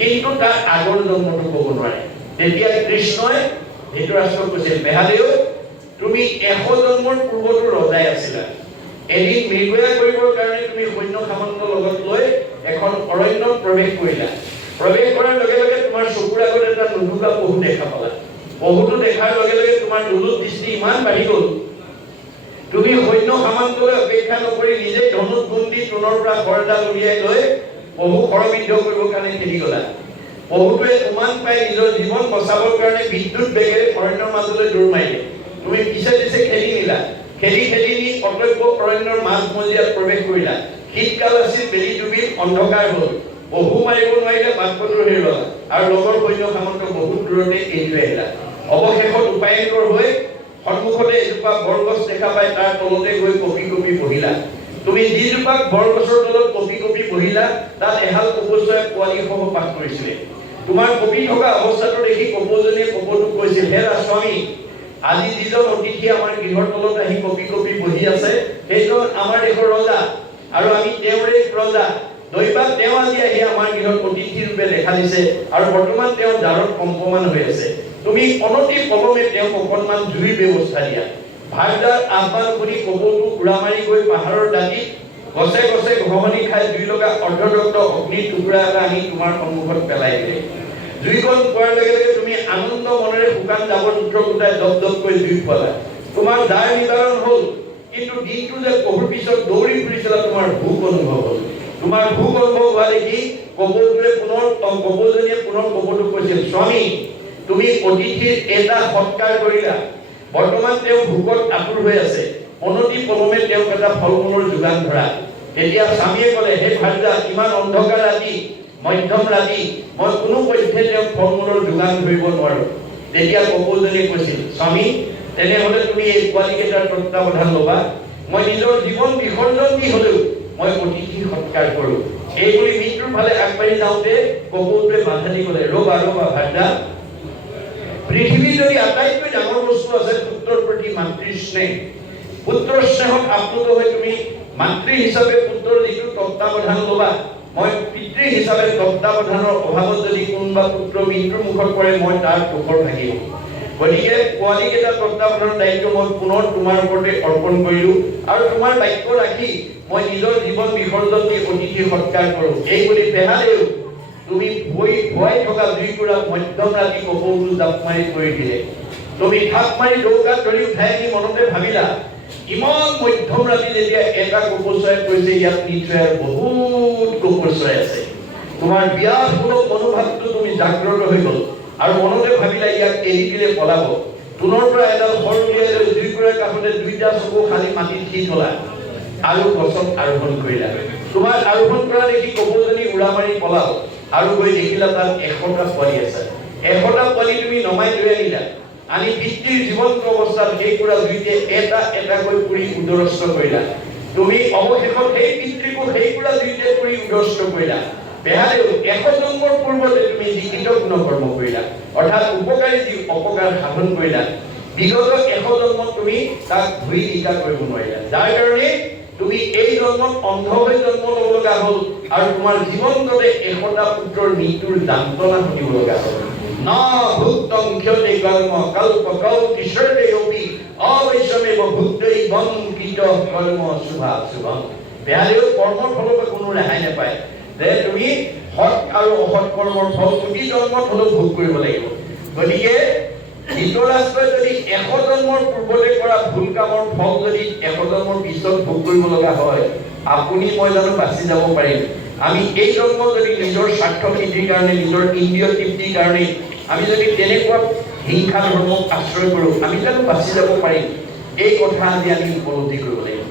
কিন্তু তাৰ আগৰ জন্মটো ক'ব নোৱাৰে। তেতিয়া কৃষ্ণই ধৃতৰাষ্ট্ৰক কৈছিল, পেহাদেউ তুমি 100 জন্মৰ পূৰ্বতো ৰজাই আছিলা। এদিন মৃগয়া কৰিবৰ কাৰণে তুমি সৈন্য সামন্ত লগত লৈ এখন অৰণ্যত প্ৰৱেশ কৰিলা। প্ৰৱেশ কৰাৰ লগে লগে তোমাৰ চকুৰ আগত এটা নুদুকা পহু দেখা পালা। পহুটো দেখাৰ লগে লগে তোমাৰ দুলুত দৃষ্টি ইমান বাঢ়ি গ'ল, তুমি সৈন্য সামন্তলৈ অপেক্ষা নকৰি নিজে ধনুত বন্দী তোনৰ পৰা খৰডাল উলিয়াই লৈ পহু শৰবিদ্ধ কৰিবৰ কাৰণে খেলি গলা। পহুটোৱে উমান পাই নিজৰ জীৱন বচাবৰ কাৰণে বিদ্যুৎ বেগেৰে অৰণ্যৰ মাজলৈ দৌৰ মাৰিলে। তুমি পিছে পিছে খেলি নিলা। খেলি খেলি নি অকল্প অৰণ্যৰ মাজমজিয়াত প্ৰৱেশ কৰিলা। শীতকাল আছিল, বেলি ডুবি অন্ধকাৰ হ'ল। পহু মাৰিব নোৱাৰিলে, বাট পথৰ হেৰুৱালা আৰু লগৰ সৈন্য সামন্ত বহুত দূৰতে এৰি থৈ আহিলা। অৱশেষত উপায়ন্তৰ হৈ সন্মুখতে এজোপা বৰগছ দেখা পাই তাৰ তলতে গৈ কঁপি কঁপি বহিলা। তুমি যিজোপা বৰগছৰ তলত কঁপি কঁপি বহিলা তাত এহাল কপৌচৰাই পোৱালিসহ বাস কৰিছিলে। তোমাৰ কঁপি থকা অৱস্থাটো দেখি কপৌজনীয়ে কপৌটোক কৈছিল, হে ৰাজস্বামী, আজি যিজন অতিথি আমাৰ গৃহৰ তলত আহি কঁপি কঁপি বহি আছে সেইজন আমাৰ দেশৰ ৰজা আৰু আমি তেওঁৰে প্ৰজা। দৈবাত তেওঁ আজি আহি আমাৰ গৃহত অতিথি ৰূপে দেখা দিছে আৰু বৰ্তমান তেওঁ জাৰত কম্পমান হৈ আছে। তুমি অনতি পলমে তেওঁক অকণমান জুইৰ ব্যৱস্থা দিয়া। ভাগদাৰ আহ্বান শুনি কপৌটো উৰা মাৰি গৈ পাহাৰৰ দাঁতিত গছে গছে ঘহনি খাই জুই লগা অৰ্ধদগ্ধ অগ্নিৰ টুকুৰা এটা আনি তোমাৰ সন্মুখত পেলাই দিলে। জুইকণ পোৱাৰ লগে লগে তুমি আনন্দ মনেৰে শুকান জাবৰ জোঁথৰ গোটাই দপ দপকৈ জুই ফুৱালা। তোমাৰ দায় নিবাৰণ হ'ল, কিন্তু দিনটো যে পহুৰ পিছত দৌৰি ফুৰিছিলা তোমাৰ ভোক অনুভৱ হ'ল। তোমাৰ ভোক অনুভৱ হোৱা দেখি কপৌজনীয়ে পুনৰ কপৌটোক কৈছিল, স্বামী তুমি অতিথিৰ এটা সৎকাৰ কৰিলা। বৰ্তমান তেওঁ ভোকত আতুৰ হৈ আছে, অনতি পলমে তেওঁক এটা ফল মূলৰ যোগান ধৰা। তেতিয়া স্বামীয়ে ক'লে, হে ভাৰ্যা, ইমান অন্ধকাৰ ৰাতি, মধ্যম ৰাতি, মই কোনো পধ্যে তেওঁক ফল মূলৰ যোগান ধৰিব নোৱাৰো। তেতিয়া কপৌজনীয়ে কৈছিল, স্বামী তেনেহ'লে তুমি এই পোৱালিকেইটাৰ তত্বাৱধান ল'বা। মই নিজৰ জীৱন বিসৰ্জন দি হ'লেও মই অতিথি সৎকাৰ কৰোঁ। এইবুলি মৃত্যুৰ ফালে আগবাঢ়ি যাওঁতে কপৌটোৱে বাধা দি ক'লে, ৰ'বা ৰ'বা ভাৰ্যা, পৃথিৱীৰ যদি আটাইতকৈ ডাঙৰ বস্তু আছে পুত্ৰৰ প্ৰতি মাতৃৰ স্নেহ। পুত্ৰৰ স্নেহত আপ্লুত হৈ তুমি মাতৃ হিচাপে পুত্ৰৰ যিটো তত্বাৱধান ল'বা, মই পিতৃ হিচাপে তত্বাৱধানৰ অভাৱত যদি কোনোবা পুত্ৰ মৃত্যুৰ মুখত পৰে মই তাৰ দুখৰ ভাগিম। গতিকে পোৱালিকেইটা তত্বাৱধানৰ দায়িত্ব মই পুনৰ তোমাৰ ওপৰতে অৰ্পণ কৰিলোঁ আৰু তোমাৰ বাক্য ৰাখি মই নিজৰ জীৱন বিসৰ্জন দি অতিথি সৎকাৰ কৰোঁ। এইবুলি পেহাদেউ তুমি ভয় থকা জুইকুৰা মধ্যম ৰাতি কপৌটো জাপ মাৰি কৰি দিলে। তুমি থাপ মাৰি দৌকাত ধৰি উঠাই নি মনতে ভাবিলা, ইমান মধ্যম ৰাতি যেতিয়া এটা কপৌচৰাই কৈছে ইয়াত নিশ্চয় বহুত কপৌচৰাই আছে। তোমাৰ বিয়াসুলভ মনোভাৱটো তুমি জাগ্ৰত হৈ গ'ল আৰু মনতে ভাবিলা ইয়াক এৰি দিলে পলাব। তোনৰ পৰা এডাল ফল উলিয়াই লৈ জুইকুৰাৰ কাষতে দুইটা চকু খালি মাটিত দি থলা আৰু গছত আৰোহণ কৰিলা। তোমাৰ আৰোহণ কৰা দেখি কপৌজনী উৰা মাৰি পলাব আৰু গৈ দেখিলা তাত 100টা পোৱালি আছে। 100টা পোৱালি তুমি নমাই লৈ আনিলা। আনি পিতৃৰ জীৱন্ত অৱস্থাত সেইকুৰা জুইতে এটা এটাকৈ পুৰি উদৰস্ত কৰিলা। তুমি অৱশেষত সেই পিতৃকো সেইকুৰা জুইতে পুৰি উদৰস্ত কৰিলা। পেহাদেউ 100 জন্মৰ পূৰ্বতে তুমি যি কৃতজ্ঞ কৰ্ম কৰিলা, অৰ্থাৎ উপকাৰী যি অপকাৰ সাধন কৰিলা, বিগত 100 জন্মত তুমি তাক ধুই ইটা কৰিব নোৱাৰিলা। যাৰ কাৰণে তুমি এই জন্মত অন্ধ হৈ জন্ম ল'ব লগা হ'ল আৰু তোমাৰ জীৱনটোতে 100টা পুত্ৰৰ মৃত্যুৰ যান্ত্ৰণা শুনিব লগা হ'ল। না ভুক্তং ক্ষতে কৰ্ম কল্পকৌটি সৰ্বেয়পি অবৈষমেব ভুক্তৈবং কৃত কৰ্ম শুভাশুভং। পেহাদেউ কৰ্মৰ ফলৰ পৰা কোনো ৰেহাই নাপায়। যে তুমি সৎ আৰু অসৎ কৰ্মৰ ফল প্ৰতি জন্মত হ'লেও ভোগ কৰিব লাগিব। গতিকে ধৃতৰাষ্ট্ৰই যদি 100 জন্মৰ পূৰ্বতে কৰা ভুল কামৰ ফল যদি 100 জন্মৰ পিছত ভোগ কৰিব লগা হয়, আপুনি মই জানো বাচি যাব পাৰিম? আমি এই জন্ম যদি নিজৰ স্বাৰ্থ সিদ্ধিৰ কাৰণে, নিজৰ ইন্দ্ৰিয় তৃপ্তিৰ কাৰণে আমি যদি তেনেকুৱা হিংসা ধৰ্মক আশ্ৰয় কৰোঁ, আমি জানো বাচি যাব পাৰিম? এই কথা আজি আমি উপলব্ধি কৰিব লাগিব।